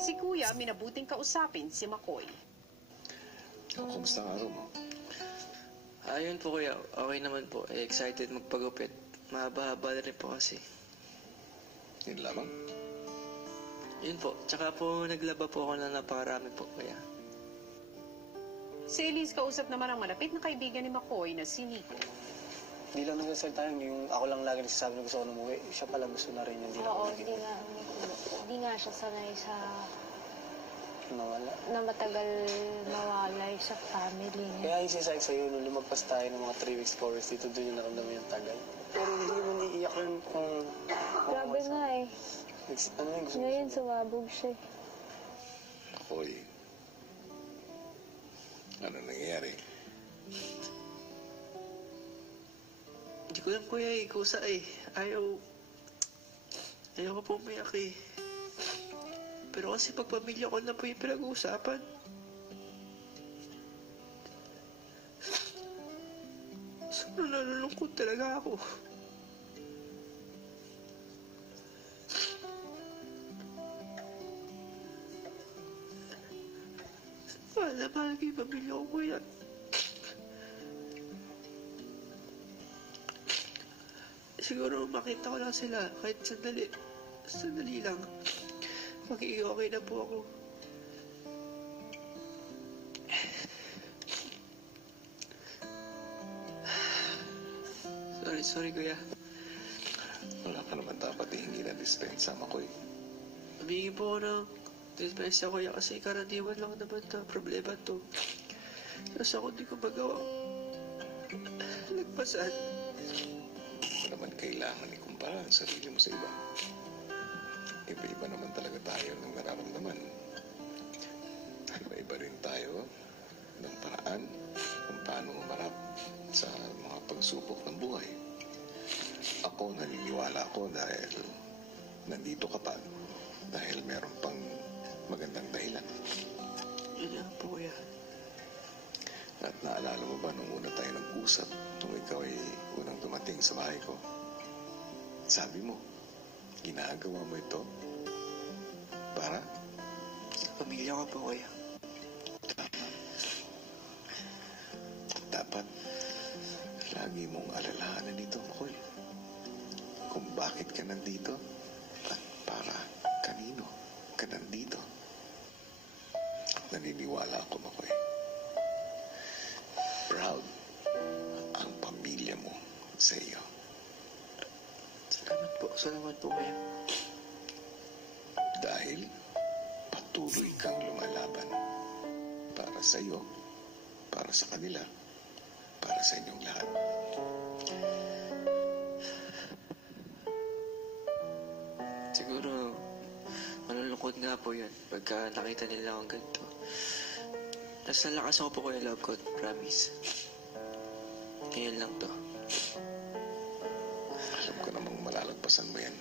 Si Kuya minabuting kausapin si McCoy. Kumusta ang araw mo? Ayun po kuya, okay naman po. Excited magpagupit. Mahaba-haba na rin po kasi. Yun lamang? Yun po. Tsaka po naglaba po ako na napakarami po kuya. Si Elise kausap naman ang malapit na kaibigan ni McCoy na si Nico. Hindi lang nagsasalita yung ako lang lagi nagsasabi na gusto ko umuwi. Siya pala gusto na rin, hindi lang Oo, nakikita. hindi nga siya sanay sa Nawala. na matagal mawalay sa family niya. Kaya yung sinasabi sa'yo, nung lumagpas tayo ng mga 3 weeks, 4 weeks dito, doon yung naramdaman yung tagal. Pero hindi mo niiyak yun kung... Grabe nga eh. Ano yung gusto mo? Ngayon sumabog siya. Ako'y... Ano nangyayari? Hindi ko lang kuya eh, kusa eh. Ayaw ko po umiyak eh. Pero kasi pag pamilya ko na po yung pinag-uusapan. Sobrang nalulungkot talaga ako. Mahal na mahal ko yung pamilya ko kuya. Siguro makita ko lang sila kahit sandali lang. Magiging okay na po ako. Sorry kuya. Wala ka naman dapat ihingi na dispensa, McCoy. Humingi po ako ng dispensa kuya kasi karaniwan lang naman na problema to. Kasi ako di ko magawa. Nagpasan. Hindi mo naman kailangan ikumpara ang sarili mo sa iba. Iba-iba naman talaga tayo ng nararamdaman. Iba-iba rin tayo ng paraan kung paano umarap sa mga pagsubok ng buhay. Ako, naniniwala ako dahil nandito ka pa. Dahil meron pang magandang dahilan. Yun lang po kuya. At naalala mo ba nung una tayo nag-usap nung ikaw ay unang dumating sa bahay ko? Sabi mo, ginagawa mo ito para Sa pamilya ko po kuya. dapat lagi mong alalahanan ito, McCoy. Kung bakit ka nandito at para kanino ka nandito. Naniniwala ako, McCoy. Proud ang pamilya mo sa iyo. Salamat po kuya. Dahil patuloy kang lumalaban para sa iyo, para sa kanila, para sa inyong lahat. Siguro, malulungkot nga po yun pagka nakita nila akong ganito. Nasa lakas ako po kuya, love ko, promise. Ngayon lang to. Alam ko namang malalagpasan mo yan.